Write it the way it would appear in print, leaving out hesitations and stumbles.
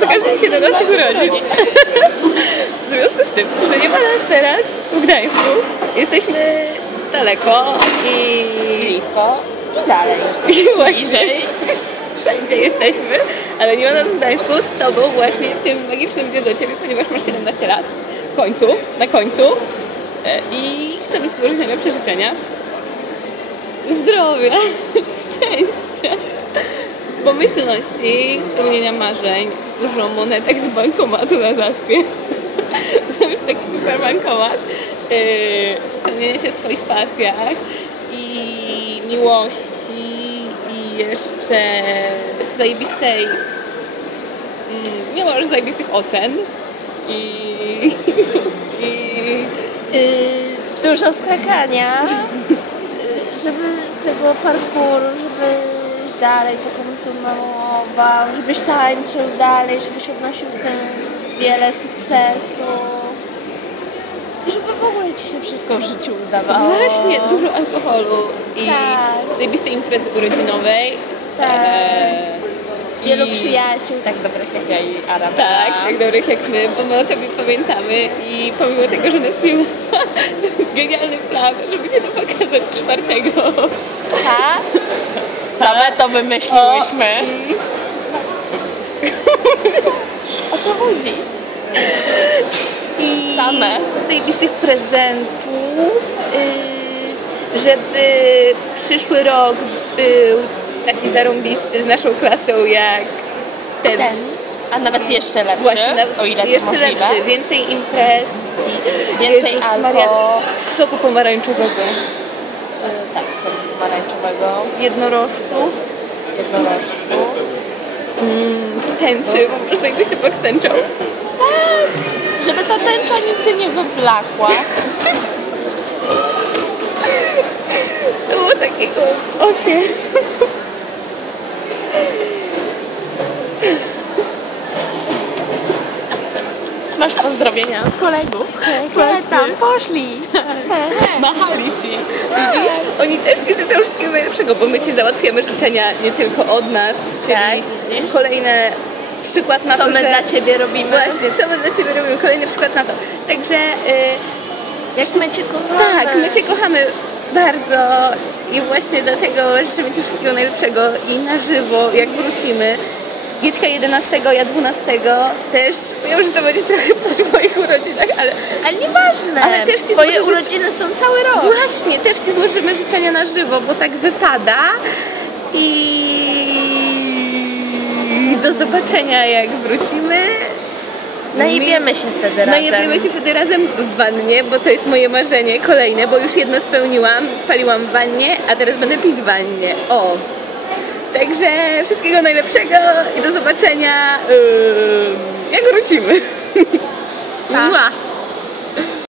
z okazji 17 urodzin. W związku z tym, że nie ma nas teraz w Gdańsku, jesteśmy daleko i blisko i dalej. I właśnie wszędzie jesteśmy, ale nie ma nas w Gdańsku z tobą właśnie w tym magicznym dniu do ciebie, ponieważ masz 17 lat. W końcu, na końcu. I chcę Ci złożyć najlepsze życzenia. Zdrowia, szczęścia, pomyślności, spełnienia marzeń, dużo monetek z bankomatu na Zaspie. To jest taki super bankomat. Spełnienia się w swoich pasjach i miłości i jeszcze zajebistej, nie możesz zajebistych ocen i dużo skakania, żeby tego parkouru, żeby iść dalej, to kontynuował, żebyś tańczył dalej, żebyś odnosił w tym wiele sukcesu i żeby w ogóle ci się wszystko w życiu udawało. Właśnie, dużo alkoholu i tak. zajebistej imprezy urodzinowej. Tak. Wielu przyjaciół, tak dobrych jak ja i Arabella. Tak, tak dobrych jak my, bo my o tobie pamiętamy i pomimo tego, że nas nie ma, genialny plan, żeby cię to pokazać 4. Tak? Same to wymyśliłyśmy. O co chodzi? I same zajebistych prezentów, żeby przyszły rok był taki zarąbisty z naszą klasą jak ten. A nawet jeszcze lepszy, właśnie, o ile jeszcze to możliwe. lepszy, więcej imprez i więcej alkoholu, soku pomarańczowego. Tak, soku pomarańczowego, Jednorożców. Tęczy, bo może zajebisty boks tęczą. Tak, żeby ta tęcza nigdy nie wyblakła. To było takiego ofiar. Masz pozdrowienia od kolegów. Tam poszli. Machali ci. Widzisz? Oni też ci życzą wszystkiego najlepszego, bo my ci załatwiamy życzenia nie tylko od nas, czyli kolejny przykład na to, co my dla ciebie robimy. Właśnie, co my dla ciebie robimy, kolejny przykład na to. Także jak my cię kochamy. Tak, my cię kochamy bardzo i właśnie dlatego życzymy ci wszystkiego najlepszego i na żywo, jak wrócimy. Gieczka 11, ja 12 też. Wiem, że to będzie trochę po twoich urodzinach, ale nieważne. Ale też ci twoje urodziny są cały rok. Właśnie, też ci złożymy życzenia na żywo, bo tak wypada. I do zobaczenia, jak wrócimy. Najebiemy się wtedy razem. Najebiemy się wtedy razem w wannie, bo to jest moje marzenie kolejne, bo już jedno spełniłam. Paliłam w wannie, a teraz będę pić w wannie. O! Także wszystkiego najlepszego i do zobaczenia, jak wrócimy. Tak.